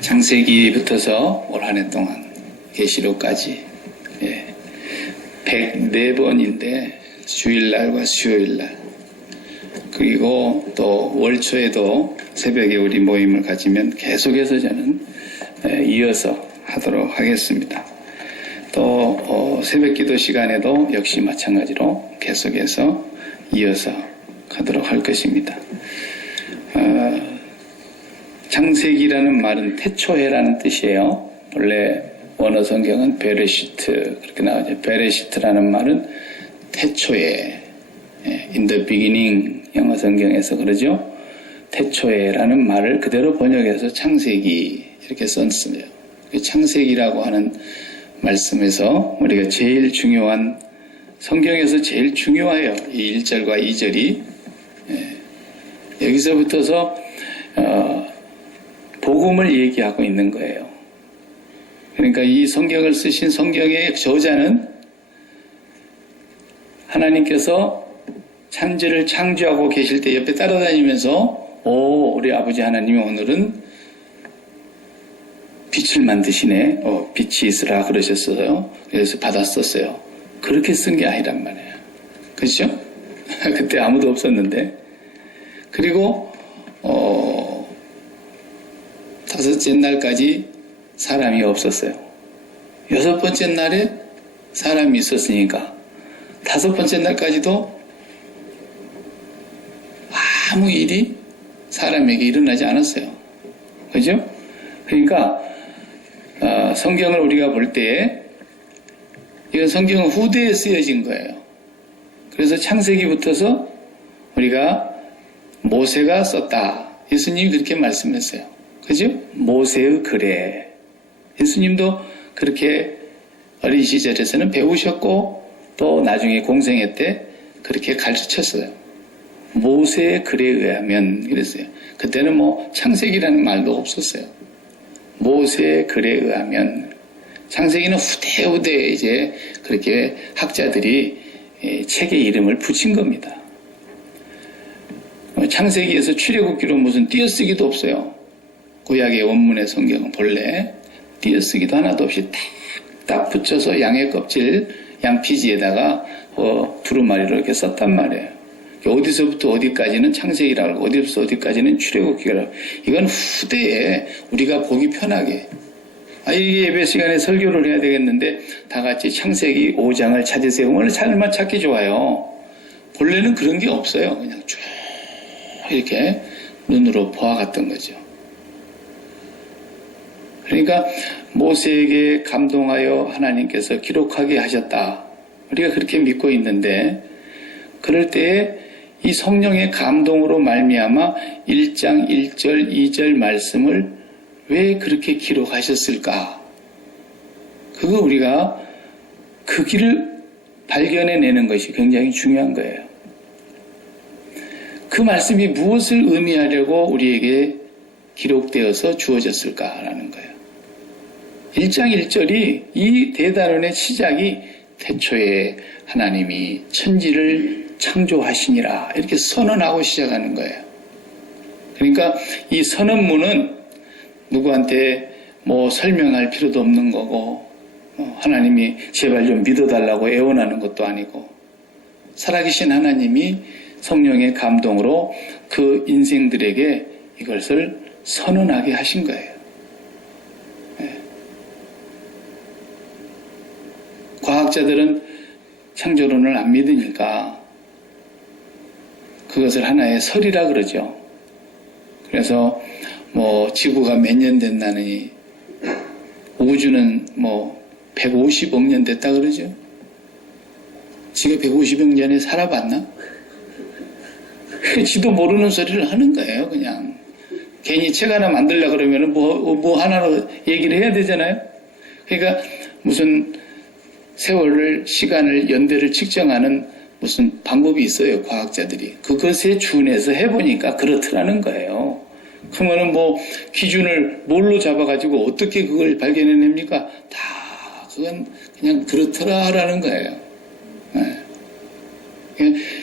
창세기부터서 올 한 해 동안 계시록까지 104번인데 주일날과 수요일날 그리고 또 월초에도 새벽에 우리 모임을 가지면 계속해서 저는 이어서 하도록 하겠습니다. 또 새벽 기도 시간에도 역시 마찬가지로 계속해서 이어서 가도록 할 것입니다. 창세기라는 말은 태초해라는 뜻이에요. 원래 원어 성경은 베레시트 그렇게 나오죠. 베레시트라는 말은 태초에 in the beginning 영어 성경에서 그러죠. 태초에라는 말을 그대로 번역해서 창세기 이렇게 썼습니다. 창세기라고 하는 말씀에서 우리가 제일 중요한 성경에서 제일 중요해요. 이 1절과 2절이 여기서부터서 복음을 얘기하고 있는 거예요. 그러니까 이 성경을 쓰신 성경의 저자는 하나님께서 천지를 창조하고 계실 때 옆에 따라다니면서 우리 아버지 하나님이 오늘은 빛을 만드시네. 빛이 있으라 그러셨어요. 그래서 받았었어요. 그렇게 쓴 게 아니란 말이에요. 그렇죠? 그때 아무도 없었는데. 그리고 다섯째 날까지 사람이 없었어요. 여섯 번째 날에 사람이 있었으니까 다섯 번째 날까지도 아무 일이 사람에게 일어나지 않았어요. 그죠? 그러니까 성경을 우리가 볼 때에 이건 성경은 후대에 쓰여진 거예요. 그래서 창세기부터서 우리가 모세가 썼다. 예수님이 그렇게 말씀했어요. 그죠? 모세의 글에 예수님도 그렇게 어린 시절에서는 배우셨고 또 나중에 공생애 때 그렇게 가르쳤어요. 모세의 글에 의하면 그랬어요. 그때는 뭐 창세기라는 말도 없었어요. 모세의 글에 의하면 창세기는 후대에 이제 그렇게 학자들이 책의 이름을 붙인 겁니다. 창세기에서 출애굽기로 무슨 띄어쓰기도 없어요. 구약의 원문의 성경은 본래 띄어쓰기도 하나도 없이 딱 붙여서 양의 껍질, 양피지에다가 두루마리로 이렇게 썼단 말이에요. 어디서부터 어디까지는 창세기라고 하고 어디서부터 어디까지는 출애굽기라고 하고 이건 후대에 우리가 보기 편하게 이게 예배 시간에 설교를 해야 되겠는데 다 같이 창세기 5장을 찾으세요. 오늘 잘만 찾기 좋아요. 본래는 그런 게 없어요. 그냥 쭉 이렇게 눈으로 보아갔던 거죠. 그러니까 모세에게 감동하여 하나님께서 기록하게 하셨다. 우리가 그렇게 믿고 있는데 그럴 때에 이 성령의 감동으로 말미암아 1장 1절 2절 말씀을 왜 그렇게 기록하셨을까? 그거 우리가 그 길을 발견해내는 것이 굉장히 중요한 거예요. 그 말씀이 무엇을 의미하려고 우리에게 기록되어서 주어졌을까라는 거예요. 1장 1절이 이 대단원의 시작이 태초에 하나님이 천지를 창조하시니라 이렇게 선언하고 시작하는 거예요. 그러니까 이 선언문은 누구한테 뭐 설명할 필요도 없는 거고 하나님이 제발 좀 믿어달라고 애원하는 것도 아니고 살아계신 하나님이 성령의 감동으로 그 인생들에게 이것을 선언하게 하신 거예요. 과학자들은 창조론을 안 믿으니까 그것을 하나의 설이라 그러죠. 그래서 뭐 지구가 몇 년 됐나니 우주는 뭐 150억 년 됐다 그러죠. 지가 150억 년에 살아봤나? 지도 모르는 소리를 하는 거예요. 그냥 괜히 책 하나 만들려고 그러면 뭐 하나로 얘기를 해야 되잖아요. 그러니까 무슨 세월을 시간을 연대를 측정하는 무슨 방법이 있어요. 과학자들이 그것에 준해서 해보니까 그렇더라는 거예요. 그러면은 뭐 기준을 뭘로 잡아가지고 어떻게 그걸 발견해냅니까? 다 그건 그냥 그렇더라라는 거예요.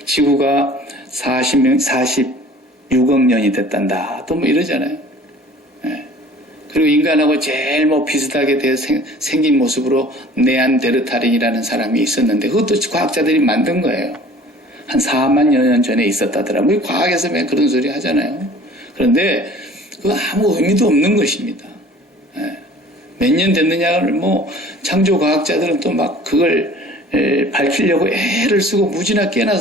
지구가 46억 년이 됐단다. 또 뭐 이러잖아요. 그리고 인간하고 제일 뭐 비슷하게 생긴 모습으로 네안데르탈인이라는 사람이 있었는데 그것도 과학자들이 만든 거예요. 한 4만 년 전에 있었다더라고요. 과학에서 왜 그런 소리 하잖아요. 그런데 그 아무 의미도 없는 것입니다. 몇 년 됐느냐를 뭐 창조 과학자들은 또 막 그걸 밝히려고 애를 쓰고 무지나 꽤나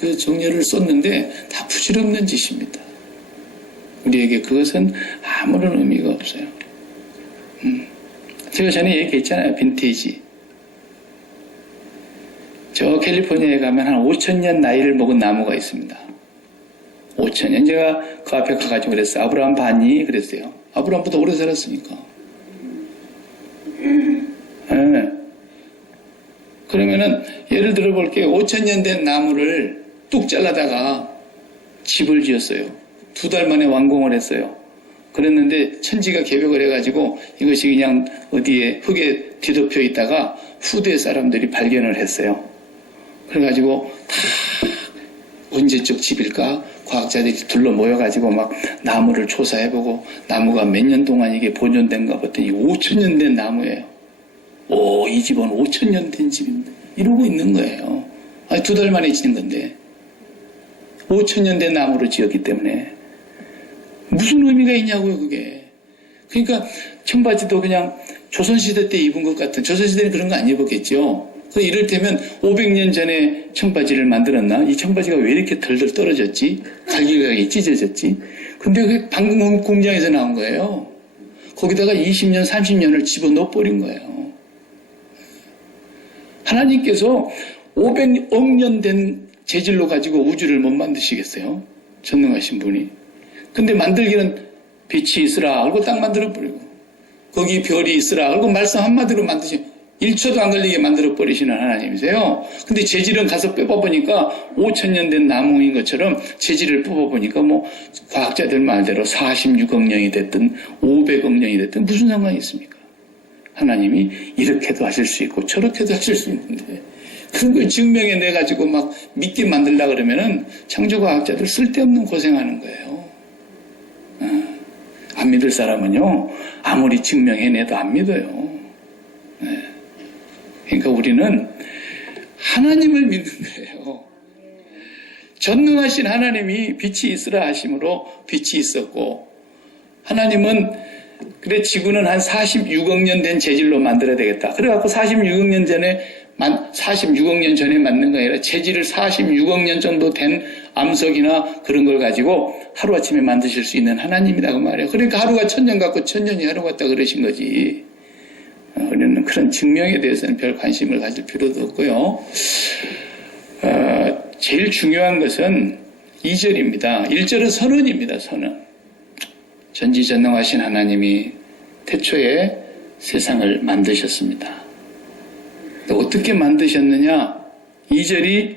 그 정열을 쏟는데 다 부질없는 짓입니다. 우리에게 그것은 아무런 의미가 없어요. 제가 전에 얘기했잖아요. 빈티지. 저 캘리포니아에 가면 한 5,000년 나이를 먹은 나무가 있습니다. 5,000년. 제가 그 앞에 가가지고 그랬어요. 아브라함 봤니? 그랬어요. 아브라함보다 오래 살았으니까. 네. 그러면은 예를 들어 볼게요. 5,000년 된 나무를 뚝 잘라다가 집을 지었어요. 2달 만에 완공을 했어요. 그랬는데 천지가 개벽을 해가지고 이것이 그냥 어디에 흙에 뒤덮여 있다가 후대 사람들이 발견을 했어요. 그래가지고 다 언제적 집일까? 과학자들이 둘러 모여가지고 막 나무를 조사해보고 나무가 몇 년 동안 이게 보존된가 봤더니 5,000년 된 나무예요. 오, 이 집은 5,000년 된 집입니다. 이러고 있는 거예요. 아니, 2달 만에 지은 건데. 5,000년 된 나무로 지었기 때문에. 무슨 의미가 있냐고요, 그게. 그러니까 청바지도 그냥 조선시대 때 입은 것 같은, 조선시대는 그런 거 안 입었겠죠. 이를테면 500년 전에 청바지를 만들었나? 이 청바지가 왜 이렇게 덜덜 떨어졌지? 갈기갈기 찢어졌지? 근데 그게 방금 공장에서 나온 거예요. 거기다가 20년, 30년을 집어넣어 버린 거예요. 하나님께서 500억 년 된 재질로 가지고 우주를 못 만드시겠어요? 전능하신 분이. 근데 만들기는 빛이 있으라 하고 딱 만들어버리고 거기 별이 있으라 하고 말씀 한마디로 만드시고 1초도 안 걸리게 만들어버리시는 하나님이세요. 근데 재질은 가서 뽑아보니까 5,000년 된 나무인 것처럼 재질을 뽑아보니까 뭐 과학자들 말대로 46억 년이 됐든 500억 년이 됐든 무슨 상관이 있습니까? 하나님이 이렇게도 하실 수 있고 저렇게도 하실 수 있는데 그런 걸 증명해내가지고 막 믿게 만들려고 그러면은 창조과학자들 쓸데없는 고생하는 거예요. 안 믿을 사람은요, 아무리 증명해내도 안 믿어요. 그러니까 우리는 하나님을 믿는 거예요. 전능하신 하나님이 빛이 있으라 하심으로 빛이 있었고, 하나님은 그래 지구는 한 46억 년 된 재질로 만들어야 되겠다. 그래갖고 46억 년 전에 만든 거 아니라 재질을 46억 년 정도 된 암석이나 그런 걸 가지고 하루아침에 만드실 수 있는 하나님이라고 말해요. 그러니까 하루가 1,000년 같고 1,000년이 하루 같다 그러신 거지. 우리는 그런 증명에 대해서는 별 관심을 가질 필요도 없고요. 제일 중요한 것은 2절입니다. 1절은 선언입니다. 선언. 전지전능하신 하나님이 태초에 세상을 만드셨습니다. 어떻게 만드셨느냐? 2절이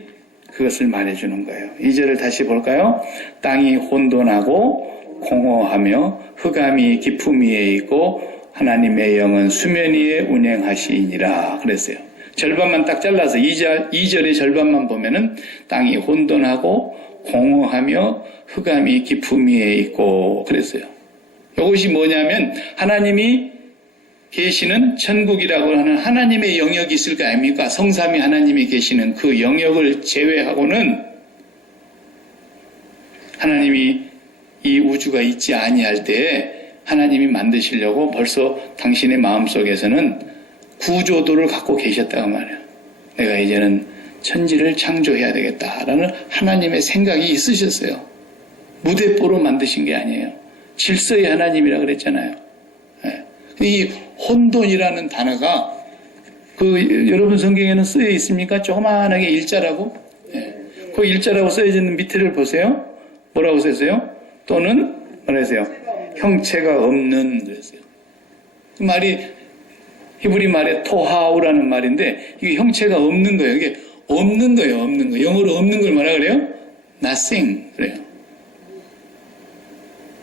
그것을 말해주는 거예요. 2절을 다시 볼까요? 땅이 혼돈하고 공허하며 흑암이 깊음 위에 있고 하나님의 영은 수면 위에 운행하시니라 그랬어요. 절반만 딱 잘라서 2절의 절반만 보면은 땅이 혼돈하고 공허하며 흑암이 깊음 위에 있고 그랬어요. 이것이 뭐냐면 하나님이 계시는 천국이라고 하는 하나님의 영역이 있을 거 아닙니까? 성삼위 하나님이 계시는 그 영역을 제외하고는 하나님이 이 우주가 있지 아니할 때에 하나님이 만드시려고 벌써 당신의 마음속에서는 구조도를 갖고 계셨다고 말해요. 내가 이제는 천지를 창조해야 되겠다라는 하나님의 생각이 있으셨어요. 무대뽀로 만드신 게 아니에요. 질서의 하나님이라 그랬잖아요. 이 혼돈이라는 단어가 여러분 성경에는 쓰여 있습니까? 조그만하게 일자라고? 그 일자라고 쓰여져 있는 밑에를 보세요. 뭐라고 쓰였어요? 또는 뭐라세요? 형체가 없는 그랬어요. 그 말이 히브리 말에 토하우라는 말인데 이게 형체가 없는 거예요. 이게 없는 거예요. 없는 거. 영어로 없는 걸 뭐라 그래요? nothing 그래요.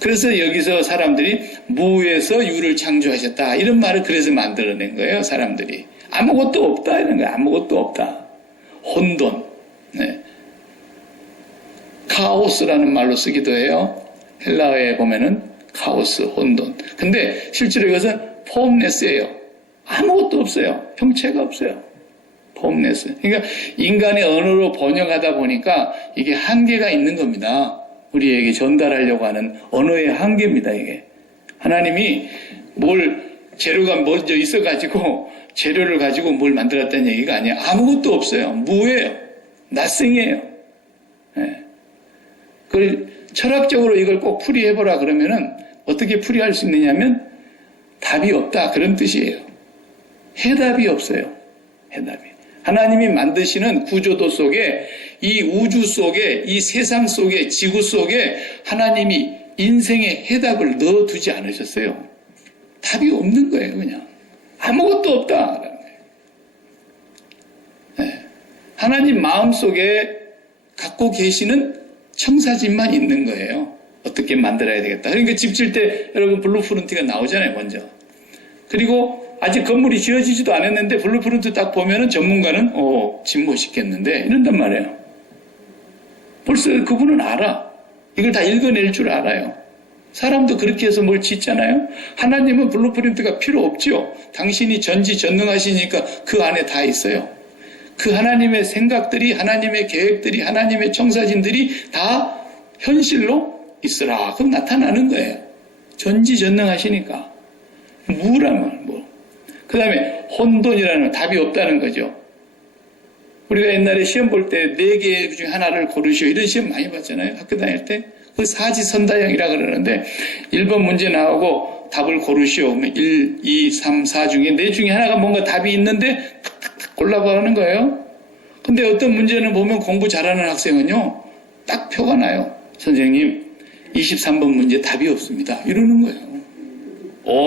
그래서 여기서 사람들이 무에서 유를 창조하셨다. 이런 말을 그래서 만들어낸 거예요. 사람들이. 아무것도 없다. 이런 거예요. 아무것도 없다. 혼돈. 네. 카오스라는 말로 쓰기도 해요. 헬라어에 보면은 카오스, 혼돈. 근데 실제로 이것은 폼레스예요. 아무것도 없어요. 형체가 없어요. 폼레스. 그러니까 인간의 언어로 번역하다 보니까 이게 한계가 있는 겁니다. 우리에게 전달하려고 하는 언어의 한계입니다, 이게. 하나님이 재료가 먼저 있어가지고 재료를 가지고 뭘 만들었다는 얘기가 아니에요. 아무것도 없어요. 무예요. 낯생이에요. 네. 철학적으로 이걸 꼭 풀이해보라 그러면은 어떻게 풀이할 수 있느냐면 답이 없다 그런 뜻이에요. 해답이 없어요. 해답이. 하나님이 만드시는 구조도 속에 이 우주 속에 이 세상 속에 지구 속에 하나님이 인생의 해답을 넣어두지 않으셨어요. 답이 없는 거예요. 그냥 아무것도 없다. 네. 하나님 마음속에 갖고 계시는 청사진만 있는 거예요. 어떻게 만들어야 되겠다. 그러니까 집 질 때 여러분 블루프린트가 나오잖아요. 먼저. 그리고 아직 건물이 지어지지도 않았는데 블루프린트 딱 보면은 전문가는 집 못 짓겠는데 이런단 말이에요. 벌써 그분은 알아. 이걸 다 읽어낼 줄 알아요. 사람도 그렇게 해서 뭘 짓잖아요. 하나님은 블루프린트가 필요 없죠. 당신이 전지전능하시니까 그 안에 다 있어요. 그 하나님의 생각들이, 하나님의 계획들이, 하나님의 청사진들이 다 현실로 있으라. 그럼 나타나는 거예요. 전지전능하시니까. 무라면 뭐. 그 다음에 혼돈이라는 답이 없다는 거죠. 우리가 옛날에 시험 볼 때 4개 중에 하나를 고르시오. 이런 시험 많이 봤잖아요. 학교 다닐 때. 그 사지선다형이라 그러는데 1번 문제 나오고 답을 고르시오. 1, 2, 3, 4 중에 4 중에 하나가 뭔가 답이 있는데 탁탁탁 골라보라는 거예요. 근데 어떤 문제는 보면 공부 잘하는 학생은요. 딱 표가 나요. 선생님 23번 문제 답이 없습니다. 이러는 거예요.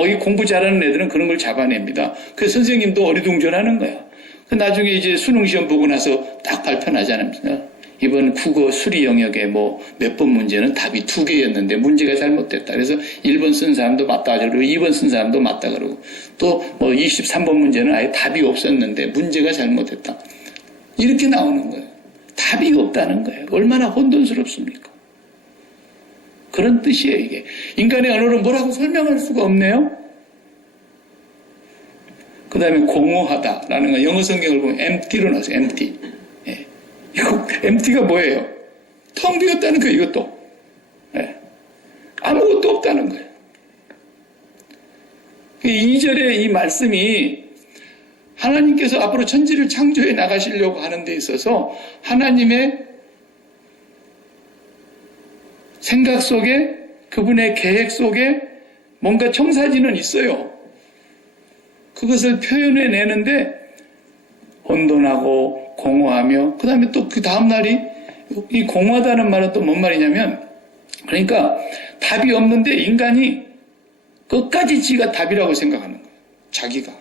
이 공부 잘하는 애들은 그런 걸 잡아냅니다. 그래서 선생님도 어리둥절하는 거야. 나중에 이제 수능시험 보고 나서 딱 발표나지 않습니까? 이번 국어 수리 영역에 몇 번 문제는 답이 2개였는데 문제가 잘못됐다. 그래서 1번 쓴 사람도 맞다 그러고 2번 쓴 사람도 맞다 그러고 또 23번 문제는 아예 답이 없었는데 문제가 잘못됐다. 이렇게 나오는 거예요. 답이 없다는 거예요. 얼마나 혼돈스럽습니까? 그런 뜻이에요, 이게. 인간의 언어를 뭐라고 설명할 수가 없네요. 그 다음에 공허하다라는 거 영어 성경을 보면 empty로 나왔어요. empty. 예. 이거 empty가 뭐예요? 텅 비었다는 거예요. 이것도. 예. 아무것도 없다는 거예요. 2절의 이 말씀이 하나님께서 앞으로 천지를 창조해 나가시려고 하는 데 있어서 하나님의 생각 속에 그분의 계획 속에 뭔가 청사진은 있어요. 그것을 표현해 내는데 혼돈하고 공허하며 그 다음에 또 그 다음 날이 이 공허하다는 말은 또 뭔 말이냐면 그러니까 답이 없는데 인간이 끝까지 지가 답이라고 생각하는 거예요. 자기가.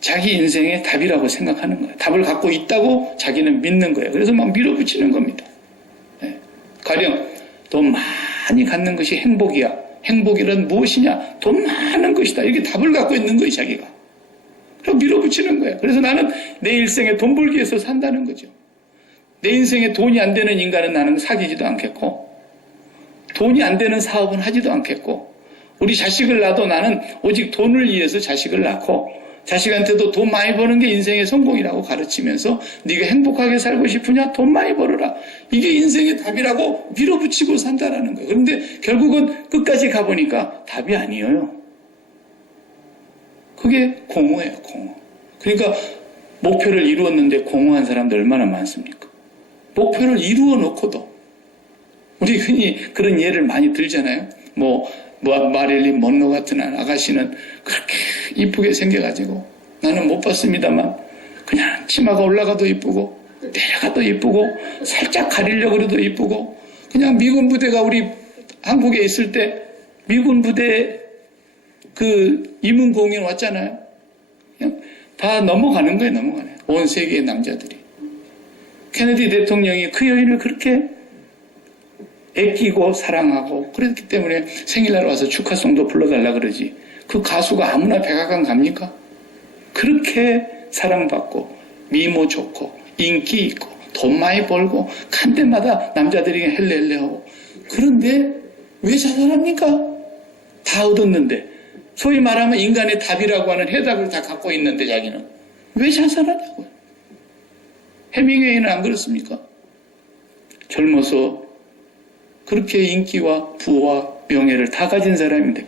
자기 인생의 답이라고 생각하는 거예요. 답을 갖고 있다고 자기는 믿는 거예요. 그래서 막 밀어붙이는 겁니다. 네. 가령 돈 많이 갖는 것이 행복이야. 행복이란 무엇이냐? 돈 많은 것이다. 이렇게 답을 갖고 있는 거예요, 자기가. 그리고 밀어붙이는 거예요. 그래서 나는 내 일생에 돈 벌기 위해서 산다는 거죠. 내 인생에 돈이 안 되는 인간은 나는 사귀지도 않겠고, 돈이 안 되는 사업은 하지도 않겠고, 우리 자식을 낳아도 나는 오직 돈을 위해서 자식을 낳고, 자식한테도 돈 많이 버는 게 인생의 성공이라고 가르치면서 네가 행복하게 살고 싶으냐? 돈 많이 벌어라. 이게 인생의 답이라고 밀어붙이고 산다라는 거예요. 그런데 결국은 끝까지 가보니까 답이 아니에요. 그게 공허예요, 공허. 그러니까 목표를 이루었는데 공허한 사람들 얼마나 많습니까? 목표를 이루어 놓고도 우리 흔히 그런 예를 많이 들잖아요. 마릴린 먼로 같은 아가씨는 그렇게 이쁘게 생겨가지고 나는 못 봤습니다만 그냥 치마가 올라가도 이쁘고 내려가도 이쁘고 살짝 가리려고 해도 이쁘고 그냥 미군 부대가 우리 한국에 있을 때 미군 부대 그 임문 공연 왔잖아요. 그냥 다 넘어가는 거예요. 넘어가네. 온 세계의 남자들이. 케네디 대통령이 그 여인을 그렇게 애끼고 사랑하고 그랬기 때문에 생일날 와서 축하송도 불러달라 그러지. 그 가수가 아무나 백악관 갑니까? 그렇게 사랑받고 미모 좋고 인기 있고 돈 많이 벌고 간 데마다 남자들이 헬레헬레하고 그런데 왜 자살합니까? 다 얻었는데, 소위 말하면 인간의 답이라고 하는 해답을 다 갖고 있는데 자기는 왜 자살하냐고요. 해밍웨이는 안 그렇습니까? 젊어서 그렇게 인기와 부와 명예를 다 가진 사람인데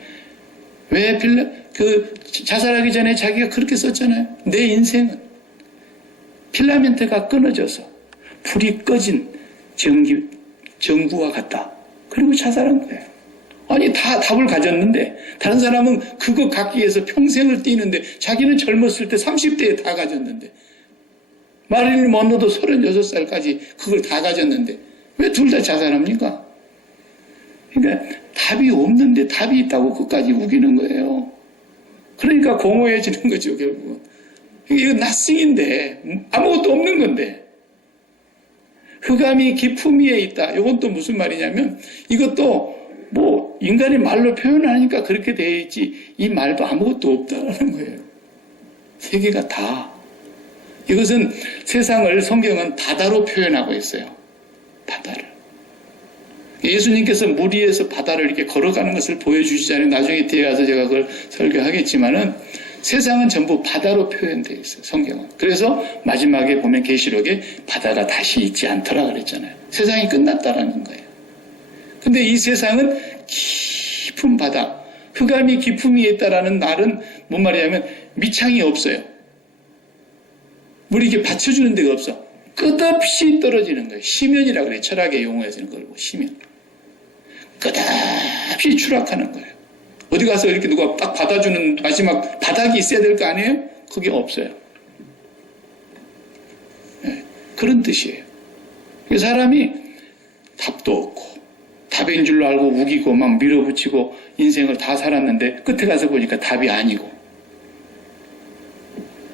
왜 자살하기 전에 자기가 그렇게 썼잖아요. 내 인생은 필라멘트가 끊어져서 불이 꺼진 전구와 같다. 그리고 자살한 거예요. 아니 다 답을 가졌는데 다른 사람은 그거 갖기 위해서 평생을 뛰는데 자기는 젊었을 때 30대에 다 가졌는데 마릴린 먼로도 36살까지 그걸 다 가졌는데 왜 둘 다 자살합니까? 그러니까 답이 없는데 답이 있다고 끝까지 우기는 거예요. 그러니까 공허해지는 거죠, 결국은. 이거 nothing인데 아무것도 없는 건데 흑암이 깊음위에 있다. 이건 또 무슨 말이냐면 이것도 뭐 인간이 말로 표현하니까 그렇게 되어 있지 이 말도 아무것도 없다라는 거예요. 세계가 다. 이것은 세상을 성경은 바다로 표현하고 있어요. 바다를. 예수님께서 물 위에서 바다를 이렇게 걸어가는 것을 보여주시잖아요. 나중에 뒤에 가서 제가 그걸 설교하겠지만은 세상은 전부 바다로 표현되어 있어요. 성경은. 그래서 마지막에 보면 계시록에 바다가 다시 있지 않더라 그랬잖아요. 세상이 끝났다라는 거예요. 근데 이 세상은 깊은 바다, 흑암이 깊음 위에 있다라는 말은 뭔 말이냐면 밑창이 없어요. 물이 이렇게 받쳐주는 데가 없어. 끝없이 떨어지는 거예요. 심연이라고 그래요. 철학의 용어에서는 그걸 보고 심연. 끝없이 추락하는 거예요. 어디 가서 이렇게 누가 딱 받아주는 마지막 바닥이 있어야 될 거 아니에요? 그게 없어요. 네, 그런 뜻이에요. 사람이 답도 없고 답인 줄로 알고 우기고 막 밀어붙이고 인생을 다 살았는데 끝에 가서 보니까 답이 아니고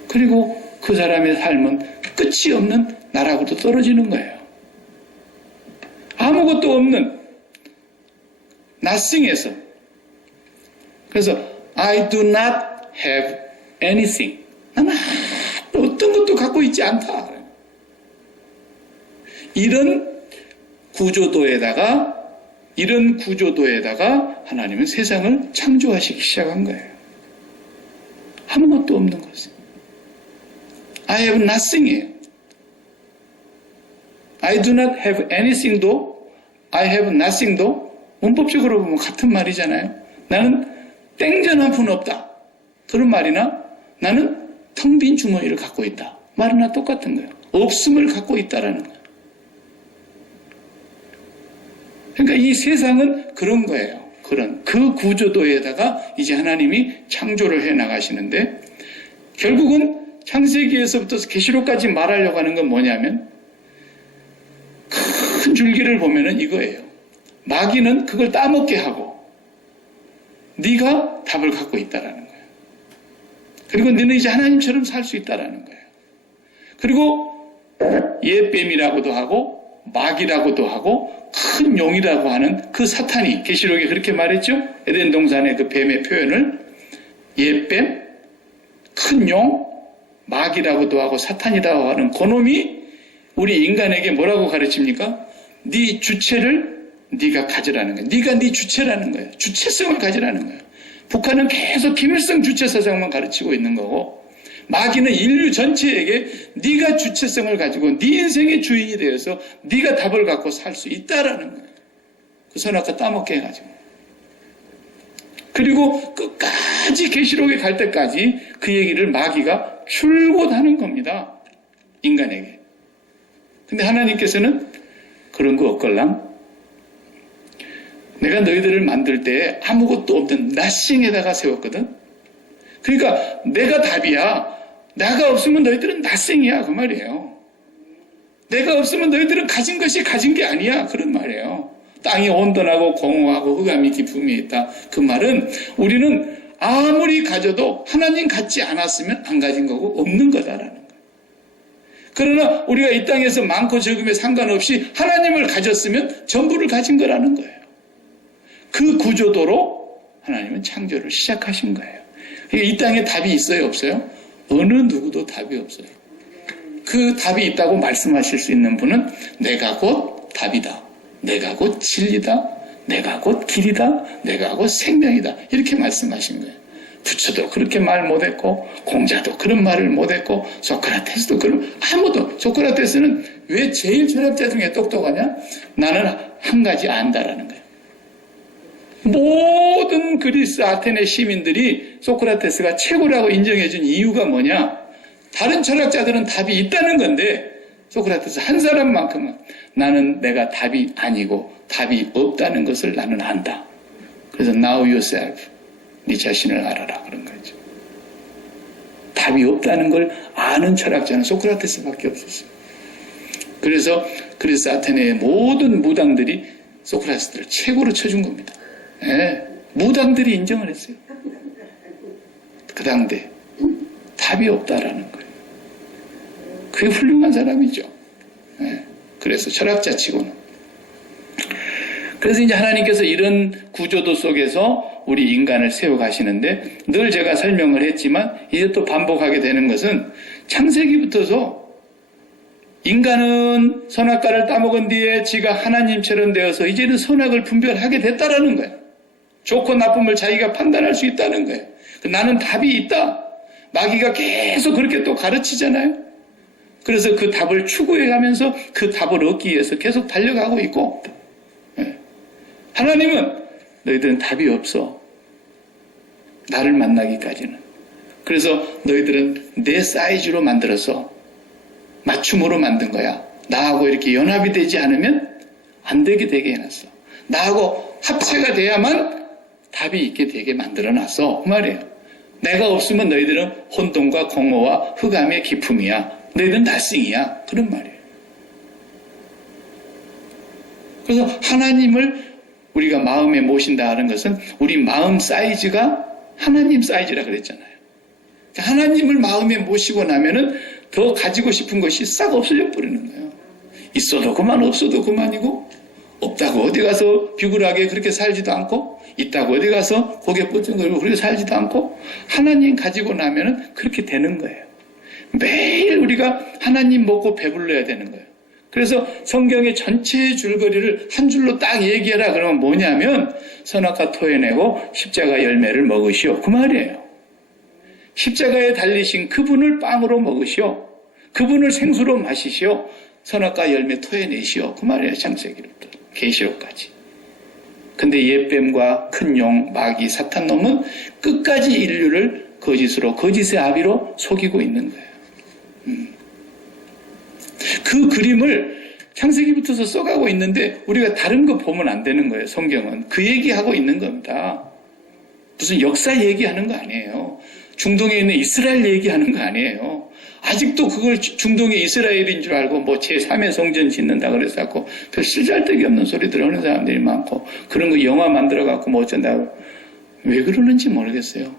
그리고 그 사람의 삶은 끝이 없는 나락으로 떨어지는 거예요. 아무것도 없는 nothing에서 그래서 I do not have anything. 나는 어떤 것도 갖고 있지 않다. 이런 구조도에다가 하나님은 세상을 창조하시기 시작한 거예요. 아무것도 없는 것을. I have nothing이에요. I do not have anything도 I have nothing도 문법적으로 보면 같은 말이잖아요. 나는 땡전 한 푼 없다. 그런 말이나 나는 텅 빈 주머니를 갖고 있다. 말이나 똑같은 거예요. 없음을 갖고 있다라는 거예요. 그러니까 이 세상은 그런 거예요. 그런 그 구조도에다가 이제 하나님이 창조를 해 나가시는데 결국은 창세기에서부터 계시록까지 말하려고 하는 건 뭐냐면 큰 줄기를 보면은 이거예요. 마귀는 그걸 따먹게 하고 네가 답을 갖고 있다라는 거예요. 그리고 너는 이제 하나님처럼 살 수 있다라는 거예요. 그리고 예뱀이라고도 하고 마귀라고도 하고 큰 용이라고 하는 그 사탄이 계시록에 그렇게 말했죠. 에덴 동산의 그 뱀의 표현을 예뱀, 큰 용, 마귀라고도 하고 사탄이라고 하는 그놈이 우리 인간에게 뭐라고 가르칩니까? 네 주체를 네가 가지라는 거예요. 네가 네 주체라는 거예요. 주체성을 가지라는 거예요. 북한은 계속 김일성 주체사상만 가르치고 있는 거고 마귀는 인류 전체에게 네가 주체성을 가지고 네 인생의 주인이 되어서 네가 답을 갖고 살 수 있다라는 거예요. 그 선악과 따먹게 해가지고. 그리고 끝까지 계시록에 갈 때까지 그 얘기를 마귀가 출고하는 겁니다. 인간에게. 근데 하나님께서는 그런 거 없걸랑 내가 너희들을 만들 때 아무것도 없던 nothing에다가 세웠거든. 그러니까 내가 답이야. 내가 없으면 너희들은 nothing이야. 그 말이에요. 내가 없으면 너희들은 가진 것이 가진 게 아니야. 그런 말이에요. 땅이 온돈하고 공허하고 흑암이 깊음이 있다. 그 말은 우리는 아무리 가져도 하나님 갖지 않았으면 안 가진 거고 없는 거다라는 거예요. 그러나 우리가 이 땅에서 많고 적음에 상관없이 하나님을 가졌으면 전부를 가진 거라는 거예요. 그 구조도로 하나님은 창조를 시작하신 거예요. 이 땅에 답이 있어요? 없어요? 어느 누구도 답이 없어요. 그 답이 있다고 말씀하실 수 있는 분은 내가 곧 답이다. 내가 곧 진리다. 내가 곧 길이다, 내가 곧 생명이다, 이렇게 말씀하신 거예요. 부처도 그렇게 말 못했고, 공자도 그런 말을 못했고, 소크라테스도 아무도. 소크라테스는 왜 제일 철학자 중에 똑똑하냐? 나는 한 가지 안다라는 거예요. 모든 그리스 아테네 시민들이 소크라테스가 최고라고 인정해준 이유가 뭐냐? 다른 철학자들은 답이 있다는 건데, 소크라테스 한 사람만큼은 나는 내가 답이 아니고 답이 없다는 것을 나는 안다. 그래서 know yourself, 네 자신을 알아라, 그런 거죠. 답이 없다는 걸 아는 철학자는 소크라테스밖에 없었어요. 그래서 그리스 아테네의 모든 무당들이 소크라테스를 최고로 쳐준 겁니다. 네, 무당들이 인정을 했어요. 그 당대 답이 없다라는 거예요. 그게 훌륭한 사람이죠. 네, 그래서 철학자 치고는. 그래서 이제 하나님께서 이런 구조도 속에서 우리 인간을 세워가시는데, 늘 제가 설명을 했지만 이제 또 반복하게 되는 것은 창세기부터서 인간은 선악과를 따먹은 뒤에 지가 하나님처럼 되어서 이제는 선악을 분별하게 됐다라는 거예요. 좋고 나쁨을 자기가 판단할 수 있다는 거예요. 나는 답이 있다. 마귀가 계속 그렇게 또 가르치잖아요. 그래서 그 답을 추구해가면서 그 답을 얻기 위해서 계속 달려가고 있고, 하나님은 너희들은 답이 없어. 나를 만나기까지는. 그래서 너희들은 내 사이즈로 만들어서 맞춤으로 만든 거야. 나하고 이렇게 연합이 되지 않으면 안 되게 해놨어. 나하고 합체가 돼야만 답이 있게 되게 만들어놨어, 그 말이에요. 내가 없으면 너희들은 혼돈과 공허와 흑암의 기품이야. 너희들은 나싱이야, 그런 말이에요. 그래서 하나님을 우리가 마음에 모신다 하는 것은 우리 마음 사이즈가 하나님 사이즈라 그랬잖아요. 하나님을 마음에 모시고 나면은 더 가지고 싶은 것이 싹 없어져 버리는 거예요. 있어도 그만, 없어도 그만이고, 없다고 어디 가서 비굴하게 그렇게 살지도 않고, 있다고 어디 가서 고개 뻗정거리고 그렇게 살지도 않고, 하나님 가지고 나면은 그렇게 되는 거예요. 매일 우리가 하나님 먹고 배불러야 되는 거예요. 그래서 성경의 전체 줄거리를 한 줄로 딱 얘기해라 그러면 뭐냐면, 선악과 토해내고 십자가 열매를 먹으시오, 그 말이에요. 십자가에 달리신 그분을 빵으로 먹으시오, 그분을 생수로 마시시오, 선악과 열매 토해내시오, 그 말이에요. 창세기로부터 계시록까지. 근데 옛뱀과 큰 용, 마귀, 사탄놈은 끝까지 인류를 거짓으로, 거짓의 아비로 속이고 있는 거예요. 그 그림을 창세기부터서 써가고 있는데 우리가 다른 거 보면 안 되는 거예요. 성경은 그 얘기하고 있는 겁니다. 무슨 역사 얘기하는 거 아니에요. 중동에 있는 이스라엘 얘기하는 거 아니에요. 아직도 그걸 중동의 이스라엘인 줄 알고 뭐 제3의 성전 짓는다 그래서 별 쓰잘데기 없는 소리들 하는 사람들이 많고, 그런 거 영화 만들어 갖고 뭐 어쩐다고, 왜 그러는지 모르겠어요.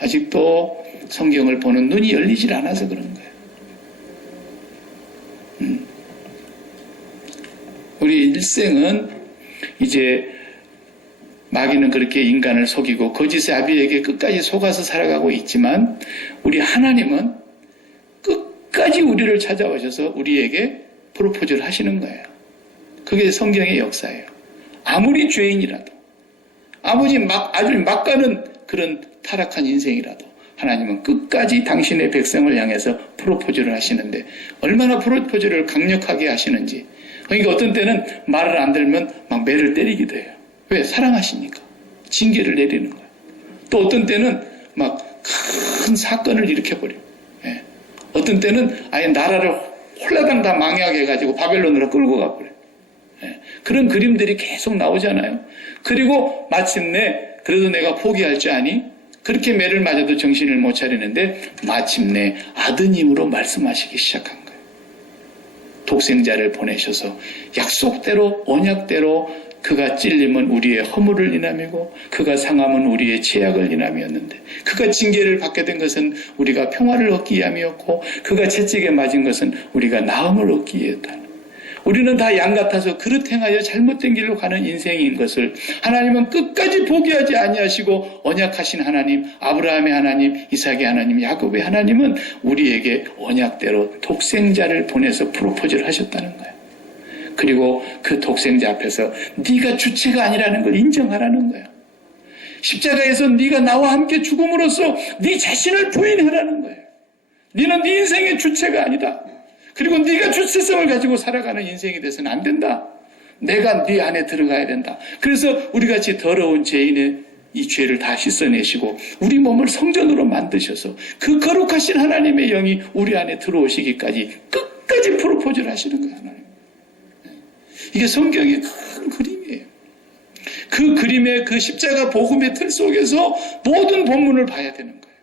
아직도 성경을 보는 눈이 열리질 않아서 그런 거예요. 우리 일생은 이제 마귀는 그렇게 인간을 속이고 거짓의 아비에게 끝까지 속아서 살아가고 있지만, 우리 하나님은 끝까지 우리를 찾아오셔서 우리에게 프로포즈를 하시는 거예요. 그게 성경의 역사예요. 아무리 죄인이라도, 아주 막 가는 그런 타락한 인생이라도 하나님은 끝까지 당신의 백성을 향해서 프로포즈를 하시는데, 얼마나 프로포즈를 강력하게 하시는지. 그러니까 어떤 때는 말을 안 들으면 막 매를 때리기도 해요. 왜? 사랑하시니까. 징계를 내리는 거예요. 또 어떤 때는 막 큰 사건을 일으켜버려요. 예. 어떤 때는 아예 나라를 홀라당 다 망하게 해가지고 바벨론으로 끌고 가버려요. 예. 그런 그림들이 계속 나오잖아요. 그리고 마침내 그래도 내가 포기할 줄 아니? 그렇게 매를 맞아도 정신을 못 차리는데 마침내 아드님으로 말씀하시기 시작한 거예요. 독생자를 보내셔서 약속대로, 언약대로 그가 찔림은 우리의 허물을 인함이고 그가 상함은 우리의 죄악을 인함이었는데, 그가 징계를 받게 된 것은 우리가 평화를 얻기 위함이었고 그가 채찍에 맞은 것은 우리가 나음을 얻기 위했다. 우리는 다 양 같아서 그릇 행하여 잘못된 길로 가는 인생인 것을 하나님은 끝까지 포기하지 아니하시고 언약하신 하나님, 아브라함의 하나님, 이삭의 하나님, 야곱의 하나님은 우리에게 언약대로 독생자를 보내서 프로포즈를 하셨다는 거예요. 그리고 그 독생자 앞에서 네가 주체가 아니라는 걸 인정하라는 거야. 십자가에서 네가 나와 함께 죽음으로써 네 자신을 부인하라는 거예요. 너는 네 인생의 주체가 아니다. 그리고 네가 주체성을 가지고 살아가는 인생이 돼서는 안 된다. 내가 네 안에 들어가야 된다. 그래서 우리같이 더러운 죄인의 이 죄를 다 씻어내시고 우리 몸을 성전으로 만드셔서 그 거룩하신 하나님의 영이 우리 안에 들어오시기까지 끝까지 프로포즈를 하시는 거예요. 하나님. 이게 성경의 큰 그림이에요. 그 그림의 그 십자가 복음의 틀 속에서 모든 본문을 봐야 되는 거예요.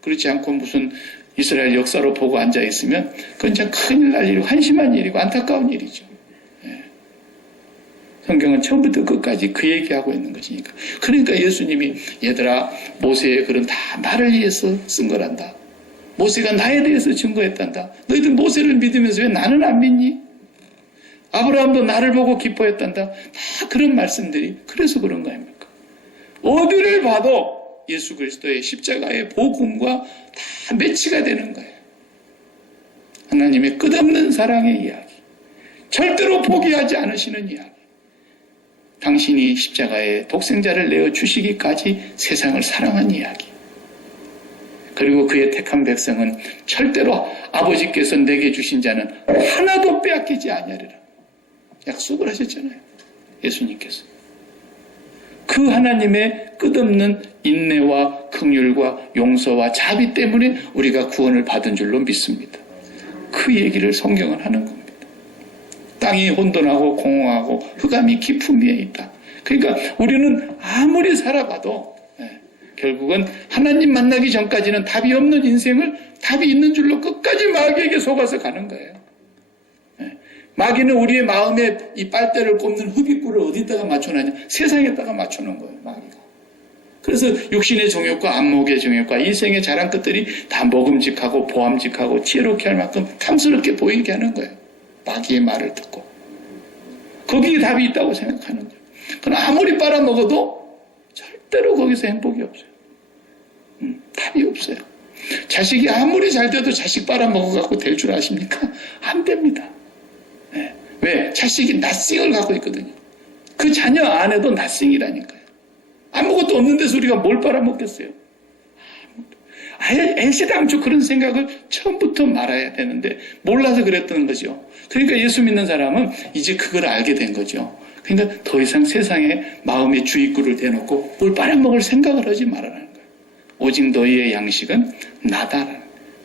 그렇지 않고 무슨 이스라엘 역사로 보고 앉아있으면 그건 참 큰일 날 일이고 한심한 일이고 안타까운 일이죠. 성경은 처음부터 끝까지 그 얘기하고 있는 것이니까. 그러니까 예수님이 얘들아 모세의 글은 다 나를 위해서 쓴 거란다. 모세가 나에 대해서 증거했단다. 너희들 모세를 믿으면서 왜 나는 안 믿니? 아브라함도 나를 보고 기뻐했단다. 다 그런 말씀들이 그래서 그런 거 아닙니까? 어디를 봐도 예수 그리스도의 십자가의 복음과 다 매치가 되는 거예요. 하나님의 끝없는 사랑의 이야기. 절대로 포기하지 않으시는 이야기. 당신이 십자가에 독생자를 내어주시기까지 세상을 사랑한 이야기. 그리고 그의 택한 백성은 절대로 아버지께서 내게 주신 자는 하나도 빼앗기지 아니하리라. 약속을 하셨잖아요. 예수님께서. 그 하나님의 끝없는 인내와 긍휼과 용서와 자비 때문에 우리가 구원을 받은 줄로 믿습니다. 그 얘기를 성경은 하는 겁니다. 땅이 혼돈하고 공허하고 흑암이 깊은 위에 있다. 그러니까 우리는 아무리 살아가도 결국은 하나님 만나기 전까지는 답이 없는 인생을 답이 있는 줄로 끝까지 마귀에게 속아서 가는 거예요. 마귀는 우리의 마음에 이 빨대를 꼽는 흡입구를 어디다가 맞춰놨냐? 세상에다가 맞춰놓은 거예요, 마귀가. 그래서 육신의 정욕과 안목의 정욕과 인생의 자랑 것들이 다 먹음직하고 보암직하고 지혜롭게 할 만큼 탐스럽게 보이게 하는 거예요. 마귀의 말을 듣고. 거기에 답이 있다고 생각하는 거예요. 그러나 아무리 빨아먹어도 절대로 거기서 행복이 없어요. 답이 없어요. 자식이 아무리 잘 돼도 자식 빨아먹어갖고 될 줄 아십니까? 안 됩니다. 네. 왜? 자식이 낯싱을 갖고 있거든요. 그 자녀 안에도 낯싱이라니까요. 아무것도 없는 데서 우리가 뭘 빨아먹겠어요? 아예 애시당초 그런 생각을 처음부터 말아야 되는데 몰라서 그랬던 거죠. 그러니까 예수 믿는 사람은 이제 그걸 알게 된 거죠. 그러니까 더 이상 세상에 마음의 주입구를 대놓고 뭘 빨아먹을 생각을 하지 말아라는 거예요. 오직 너희의 양식은 나다.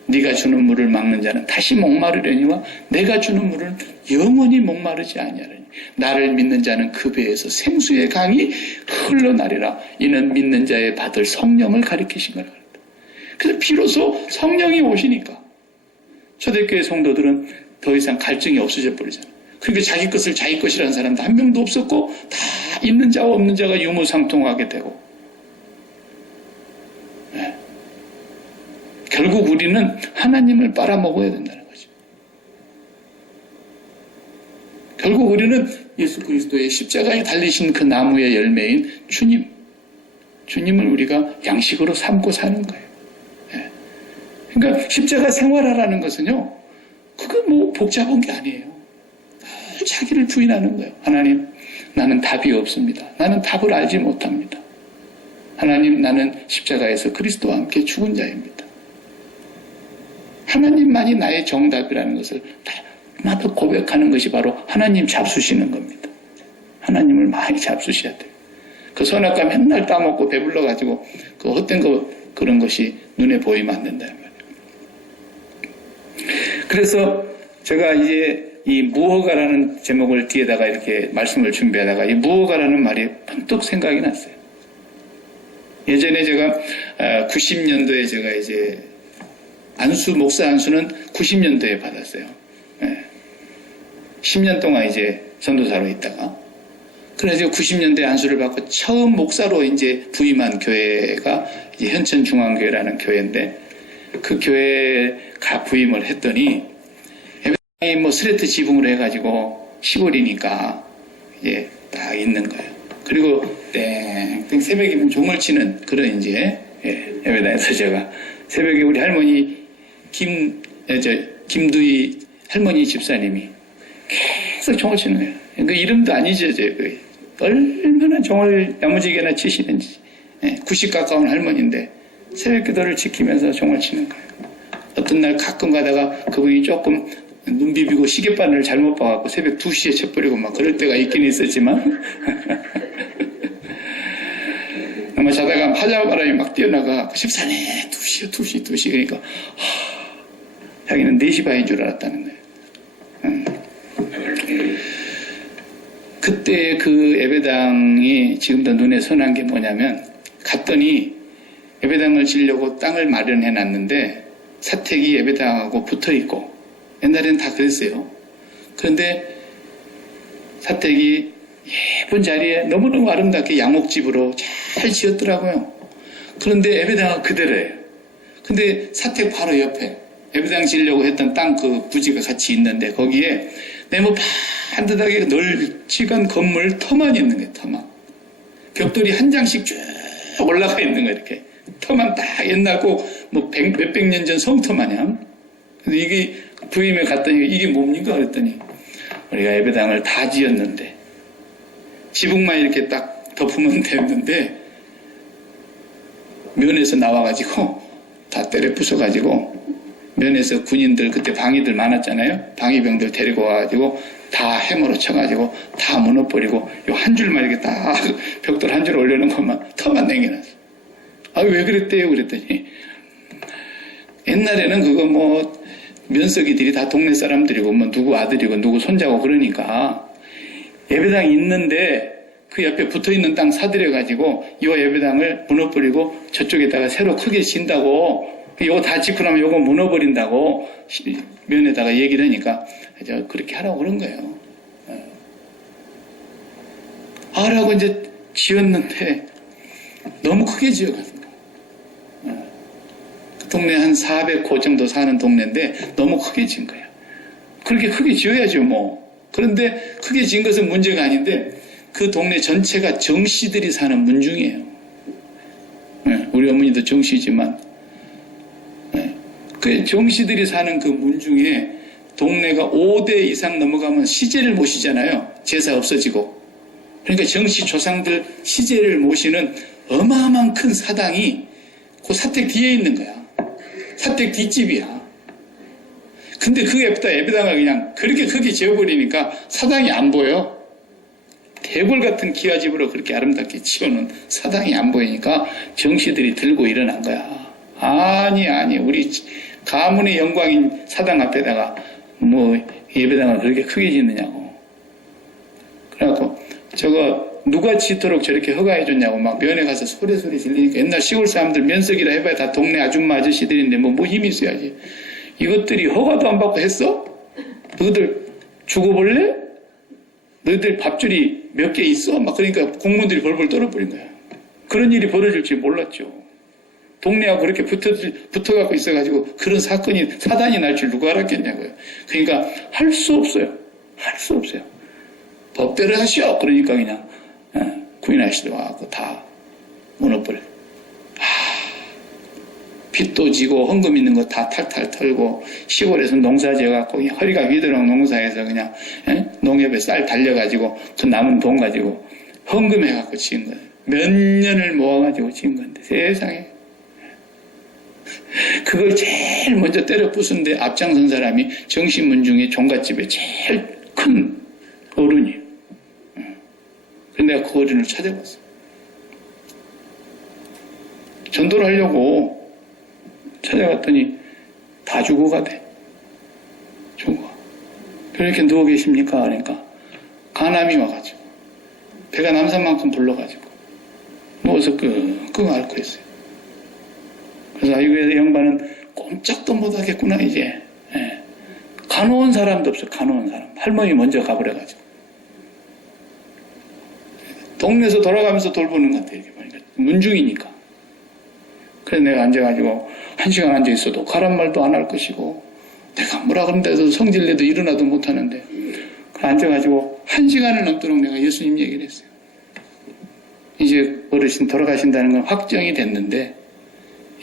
네가 주는 물을 막는 자는 다시 목마르려니와 내가 주는 물은 영원히 목마르지 아니하리니 나를 믿는 자는 그 배에서 생수의 강이 흘러나리라. 이는 믿는 자의 받을 성령을 가리키신 거라. 그래서 비로소 성령이 오시니까 초대교회 성도들은 더 이상 갈증이 없어져 버리잖아요. 그러니까 자기 것을 자기 것이라는 사람도 한 명도 없었고 다 있는 자와 없는 자가 유무상통하게 되고 네. 결국 우리는 하나님을 빨아먹어야 된다는 거죠. 결국 우리는 예수 그리스도의 십자가에 달리신 그 나무의 열매인 주님을 우리가 양식으로 삼고 사는 거예요. 그러니까 십자가 생활하라는 것은요, 그거 뭐 복잡한 게 아니에요. 자기를 부인하는 거예요. 하나님, 나는 답이 없습니다. 나는 답을 알지 못합니다. 하나님, 나는 십자가에서 그리스도와 함께 죽은 자입니다. 하나님만이 나의 정답이라는 것을 날마다 고백하는 것이 바로 하나님 잡수시는 겁니다. 하나님을 많이 잡수셔야 돼요. 그 선악과 맨날 따먹고 배불러가지고 그 헛된 거 그런 것이 눈에 보이면 안 된다. 그래서 제가 이제 이 무허가라는 제목을 뒤에다가 이렇게 말씀을 준비하다가 이 무허가라는 말이 번뜩 생각이 났어요. 예전에 제가 90년도에 제가 이제 목사 안수는 90년도에 받았어요. 10년 동안 이제 전도사로 있다가 그래서 90년대 안수를 받고 처음 목사로 이제 부임한 교회가 이제 현천중앙교회라는 교회인데 그 교회에 가 부임을 했더니 예배당이 뭐 스레트 지붕으로 해가지고 시골이니까 이제 딱 있는 거예요. 그리고 땡땡 새벽이면 종을 치는 그런 이제 예배당에서 제가 새벽에 우리 할머니 김두희 할머니 집사님이 계속 종을 치는 거예요. 그 이름도 안 잊어져요. 얼마나 종을 야무지게나 치시는지. 90 가까운 할머니인데 새벽 기도를 지키면서 종을 치는 거예요. 어떤 날 가끔 가다가 그분이 조금 눈 비비고 시계바늘을 잘못 봐갖고 새벽 2시에 쳐버리고 막 그럴 때가 있긴 있었지만 아마 자다가 하자바람이 막 뛰어나가 14네 2시 그러니까 자기는 4시 반인 줄 알았다는 거예요. 그때 그 예배당이 지금도 눈에 선한 게 뭐냐면 갔더니 예배당을 지으려고 땅을 마련해 놨는데 사택이 예배당하고 붙어 있고 옛날에는 다 그랬어요. 그런데 사택이 예쁜 자리에 너무너무 아름답게 양옥집으로 잘 지었더라고요. 그런데 예배당은 그대로예요. 근데 사택 바로 옆에 예배당 지으려고 했던 땅 그 부지가 같이 있는데 거기에 네모 반듯하게 널찍한 건물 터만 있는 거예요. 터만. 벽돌이 한 장씩 쭉 올라가 있는 거예요. 이렇게. 터만 딱 옛날고 뭐 몇백 년 전 성터 마냥. 근데 이게 부임에 갔더니 이게 뭡니까? 그랬더니 우리가 예배당을 다 지었는데 지붕만 이렇게 딱 덮으면 됐는데 면에서 나와가지고 다 때려 부숴가지고 면에서 군인들 그때 방위들 많았잖아요. 방위병들 데리고 와가지고 다 해머로 쳐가지고 다 무너버리고 요 한 줄만 이렇게 딱 벽돌 한 줄 올려놓은 것만 터만 남겨놨어. 아, 왜 그랬대요? 그랬더니 옛날에는 그거 뭐 면석이들이 다 동네 사람들이고 뭐 누구 아들이고 누구 손자고 그러니까 예배당이 있는데 그 옆에 붙어있는 땅 사들여가지고 이 예배당을 무너버리고 저쪽에다가 새로 크게 진다고 이거 다 짓고 나면 이거 무너버린다고 면에다가 얘기를 하니까 그렇게 하라고 그런 거예요. 하라고 이제 지었는데 너무 크게 지어가지고 그 동네 한 400호 정도 사는 동네인데 너무 크게 지은 거예요. 그렇게 크게 지어야죠 뭐. 그런데 크게 지은 것은 문제가 아닌데 그 동네 전체가 정씨들이 사는 문중이에요. 우리 어머니도 정씨지만 그 정씨들이 사는 그 문중에 동네가 5대 이상 넘어가면 시제를 모시잖아요. 제사 없어지고. 그러니까 정씨 조상들 시제를 모시는 어마어마한 큰 사당이 그 사택 뒤에 있는 거야. 사택 뒷집이야. 근데 그 옆에다 예배당을 그냥 그렇게 크게 지어버리니까 사당이 안 보여. 대궐 같은 기와집으로 그렇게 아름답게 지어놓은 사당이 안 보이니까 정씨들이 들고 일어난 거야. 아니 우리 가문의 영광인 사당 앞에다가 뭐 예배당을 그렇게 크게 짓느냐고. 그래갖고 저거 누가 짓도록 저렇게 허가해 줬냐고 막 면회 가서 소리 질리니까 옛날 시골 사람들 면석이라 해봐야 다 동네 아줌마 아저씨들인데 뭐 힘이 있어야지. 이것들이 허가도 안 받고 했어? 너희들 죽어볼래? 너희들 밥줄이 몇 개 있어? 막 그러니까 공무원들이 벌벌 떨어버린 거야. 그런 일이 벌어질 줄 몰랐죠. 동네하고 그렇게 붙어갖고 있어가지고 그런 사건이 사단이 날 줄 누가 알았겠냐고요. 그러니까 할 수 없어요. 할 수 없어요. 법대로 하시오. 그러니까 그냥 구인 아저씨들 와갖고 다 무너버려. 빚도 지고 헌금 있는 거 다 탈탈 털고 시골에서 농사 지어갖고 그냥 허리가 휘도록 농사해서 그냥 농협에 쌀 달려가지고 그 남은 돈 가지고 헌금해갖고 지은 거예요. 몇 년을 모아가지고 지은 건데 세상에. 그걸 제일 먼저 때려 부순데 앞장선 사람이 정신문 중에 종갓집에 제일 큰 어른이에요. 그런데 내가 그 어른을 찾아봤어. 전도를 하려고 찾아갔더니 다 죽어가대. 죽어. 왜 이렇게 누워 계십니까? 그러니까 간암이 와가지고 배가 남산만큼 불러가지고 누워서 끙끙 앓고 있어요. 그래서 이 양반은 꼼짝도 못하겠구나 이제. 간호원 사람도 없어. 간호원 사람. 할머니 먼저 가버려가지고 동네에서 돌아가면서 돌보는 것 같아. 이렇게 보니까 문중이니까. 그래서 내가 앉아가지고 1시간 앉아있어도 가란 말도 안 할 것이고 내가 뭐라 그런데도 성질내도 일어나도 못하는데 앉아가지고 1시간을 넘도록 내가 예수님 얘기를 했어요. 이제 어르신 돌아가신다는 건 확정이 됐는데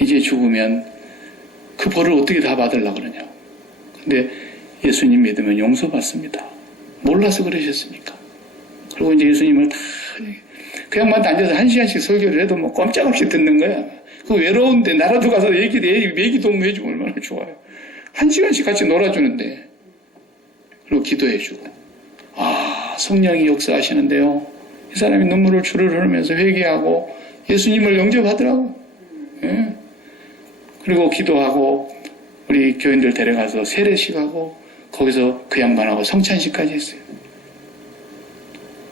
이제 죽으면 그 벌을 어떻게 다 받으려고 그러냐고. 근데 예수님 믿으면 용서받습니다. 몰라서 그러셨습니까? 그리고 이제 예수님을 다, 그 양반도 앉아서 1시간씩 설교를 해도 뭐 꼼짝없이 듣는 거야. 그 외로운데 나라도 가서 얘기 동무 해주면 얼마나 좋아요. 1시간씩 같이 놀아주는데. 그리고 기도해주고. 아, 성령이 역사하시는데요. 이 사람이 눈물을 주르르 흐르면서 회개하고 예수님을 영접하더라고. 예. 그리고 기도하고 우리 교인들 데려가서 세례식 하고 거기서 그 양반하고 성찬식까지 했어요.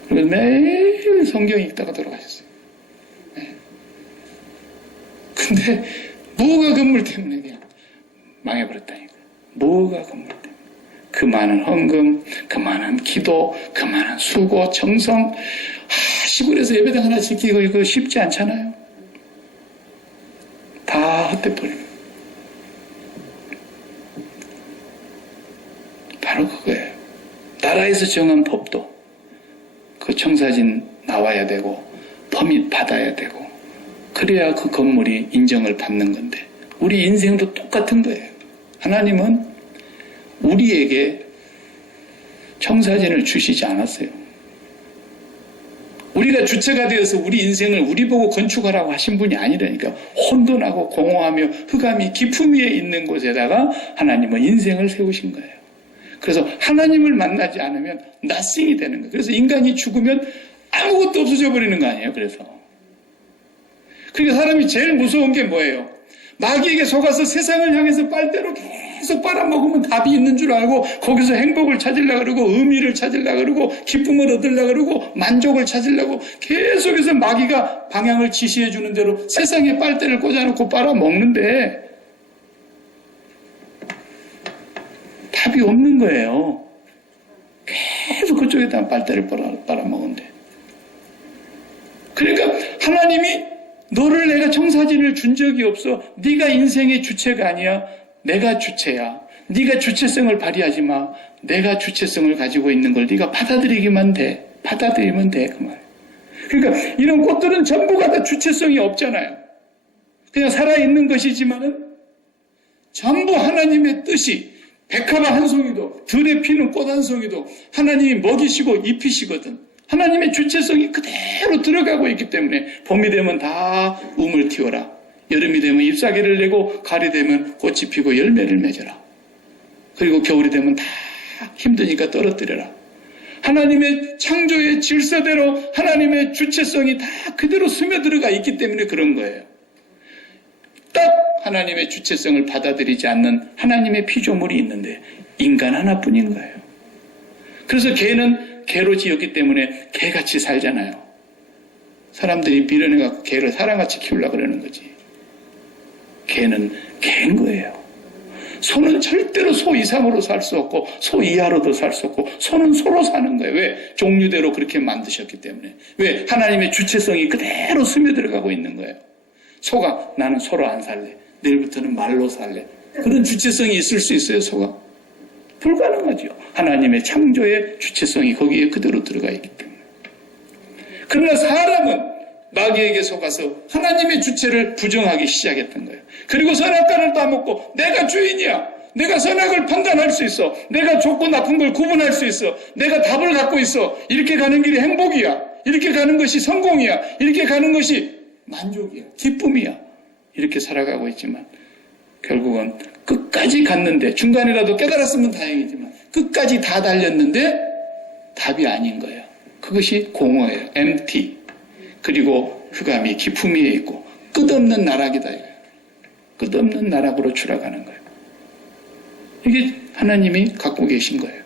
그리고 매일 성경 읽다가 돌아가셨어요. 예. 근데 뭐가 건물 때문에 그냥 망해버렸다니까. 뭐가 건물 때문에. 그 많은 헌금, 그 많은 기도, 그 많은 수고, 정성. 시골에서 예배당 하나 지키고 이거 쉽지 않잖아요. 다 헛되버리고. 바로 그거예요. 나라에서 정한 법도 그 청사진 나와야 되고 퍼밋 받아야 되고 그래야 그 건물이 인정을 받는 건데 우리 인생도 똑같은 거예요. 하나님은 우리에게 청사진을 주시지 않았어요. 우리가 주체가 되어서 우리 인생을 우리 보고 건축하라고 하신 분이 아니라니까. 혼돈하고 공허하며 흑암이 깊음 위에 있는 곳에다가 하나님은 인생을 세우신 거예요. 그래서 하나님을 만나지 않으면 nothing이 되는 거예요. 그래서 인간이 죽으면 아무것도 없어져 버리는 거 아니에요. 그래서 그러니까 사람이 제일 무서운 게 뭐예요? 마귀에게 속아서 세상을 향해서 빨대로 계속 빨아먹으면 답이 있는 줄 알고 거기서 행복을 찾으려고 그러고 의미를 찾으려고 그러고 기쁨을 얻으려고 그러고 만족을 찾으려고 계속해서 마귀가 방향을 지시해 주는 대로 세상에 빨대를 꽂아놓고 빨아먹는데 답이 없는 거예요. 계속 그쪽에다 빨대를 빨아먹은데. 그러니까 하나님이 너를 내가 청사진을 준 적이 없어. 네가 인생의 주체가 아니야. 내가 주체야. 네가 주체성을 발휘하지 마. 내가 주체성을 가지고 있는 걸 네가 받아들이기만 돼. 받아들이면 돼. 그 말. 그러니까 이런 꽃들은 전부가 다 주체성이 없잖아요. 그냥 살아있는 것이지만은 전부 하나님의 뜻이 백합화 한 송이도 들에 피는 꽃 한 송이도 하나님이 먹이시고 입히시거든. 하나님의 주체성이 그대로 들어가고 있기 때문에 봄이 되면 다 움을 틔워라. 여름이 되면 잎사귀를 내고 가을이 되면 꽃이 피고 열매를 맺어라. 그리고 겨울이 되면 다 힘드니까 떨어뜨려라. 하나님의 창조의 질서대로 하나님의 주체성이 다 그대로 스며들어가 있기 때문에 그런 거예요. 딱 하나님의 주체성을 받아들이지 않는 하나님의 피조물이 있는데 인간 하나뿐인 거예요. 그래서 개는 개로 지었기 때문에 개같이 살잖아요. 사람들이 밀어내갖고 개를 사람같이 키우려고 그러는 거지. 개는 개인 거예요. 소는 절대로 소 이상으로 살 수 없고 소 이하로도 살 수 없고 소는 소로 사는 거예요. 왜? 종류대로 그렇게 만드셨기 때문에. 왜? 하나님의 주체성이 그대로 스며들어가고 있는 거예요. 소가 나는 소로 안 살래. 내일부터는 말로 살래. 그런 주체성이 있을 수 있어요, 소가? 불가능하죠. 하나님의 창조의 주체성이 거기에 그대로 들어가 있기 때문에. 그러나 사람은 마귀에게 속아서 하나님의 주체를 부정하기 시작했던 거예요. 그리고 선악과를 따먹고 내가 주인이야. 내가 선악을 판단할 수 있어. 내가 좋고 나쁜 걸 구분할 수 있어. 내가 답을 갖고 있어. 이렇게 가는 길이 행복이야. 이렇게 가는 것이 성공이야. 이렇게 가는 것이 만족이야. 기쁨이야. 이렇게 살아가고 있지만 결국은 끝까지 갔는데 중간이라도 깨달았으면 다행이지만 끝까지 다 달렸는데 답이 아닌 거예요. 그것이 공허예요. empty. 그리고 흑암이 깊음 위에 있고 끝없는 나락이다. 끝없는 나락으로 추락하는 거예요. 이게 하나님이 갖고 계신 거예요.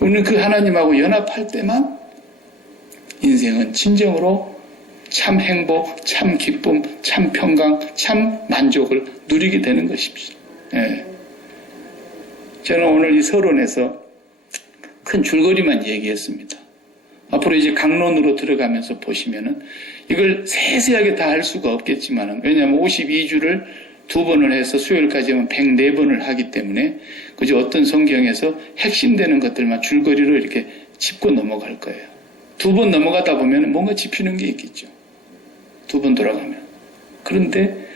우리는 그 하나님하고 연합할 때만 인생은 진정으로 참 행복, 참 기쁨, 참 평강, 참 만족을 누리게 되는 것입니다. 예. 저는 오늘 이 서론에서 큰 줄거리만 얘기했습니다. 앞으로 이제 강론으로 들어가면서 보시면은 이걸 세세하게 다 할 수가 없겠지만은 왜냐하면 52주를 2번을 해서 수요일까지 하면 104번을 하기 때문에 그저 어떤 성경에서 핵심되는 것들만 줄거리로 이렇게 짚고 넘어갈 거예요. 2번 넘어가다 보면 뭔가 짚히는 게 있겠죠. 2번 돌아가면. 그런데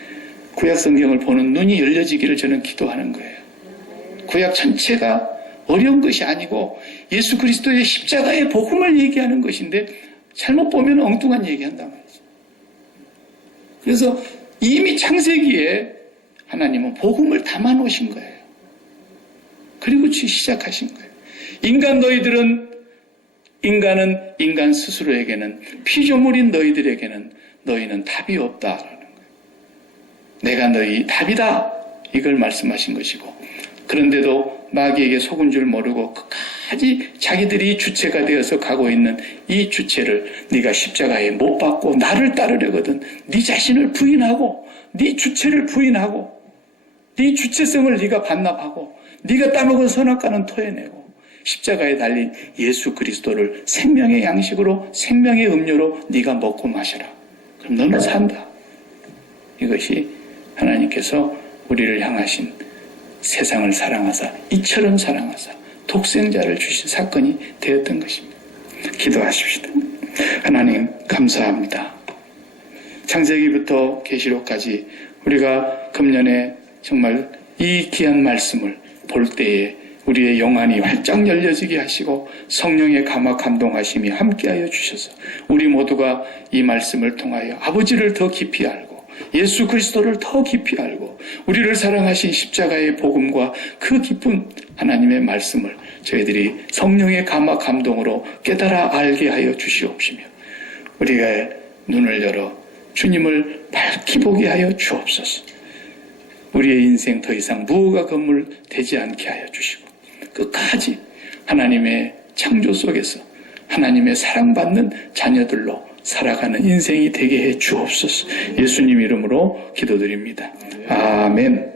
구약 성경을 보는 눈이 열려지기를 저는 기도하는 거예요. 구약 전체가 어려운 것이 아니고 예수 그리스도의 십자가의 복음을 얘기하는 것인데 잘못 보면 엉뚱한 얘기한단 말이죠. 그래서 이미 창세기에 하나님은 복음을 담아 놓으신 거예요. 그리고 시작하신 거예요. 인간은 인간 스스로에게는 피조물인 너희는 답이 없다라는 거예요. 내가 너희 답이다. 이걸 말씀하신 것이고, 그런데도 마귀에게 속은 줄 모르고 끝까지 자기들이 주체가 되어서 가고 있는 이 주체를 네가 십자가에 못 박고 나를 따르려거든 네 자신을 부인하고 네 주체를 부인하고 네 주체성을 네가 반납하고 네가 따먹은 선악과는 토해내고 십자가에 달린 예수 그리스도를 생명의 양식으로 생명의 음료로 네가 먹고 마셔라. 그럼 너는 산다. 이것이 하나님께서 우리를 향하신 세상을 사랑하사 이처럼 사랑하사 독생자를 주신 사건이 되었던 것입니다. 기도하십시다. 하나님 감사합니다. 창세기부터 계시록까지 우리가 금년에 정말 이 귀한 말씀을 볼 때에 우리의 영안이 활짝 열려지게 하시고 성령의 감화 감동하심이 함께하여 주셔서 우리 모두가 이 말씀을 통하여 아버지를 더 깊이 알고 예수 그리스도를 더 깊이 알고 우리를 사랑하신 십자가의 복음과 그 깊은 하나님의 말씀을 저희들이 성령의 감화 감동으로 깨달아 알게 하여 주시옵시며 우리가 눈을 열어 주님을 밝히 보게 하여 주옵소서. 우리의 인생 더 이상 무허가 건물되지 않게 하여 주시고 끝까지 하나님의 창조 속에서 하나님의 사랑받는 자녀들로 살아가는 인생이 되게 해 주옵소서. 예수님 이름으로 기도드립니다. 아멘.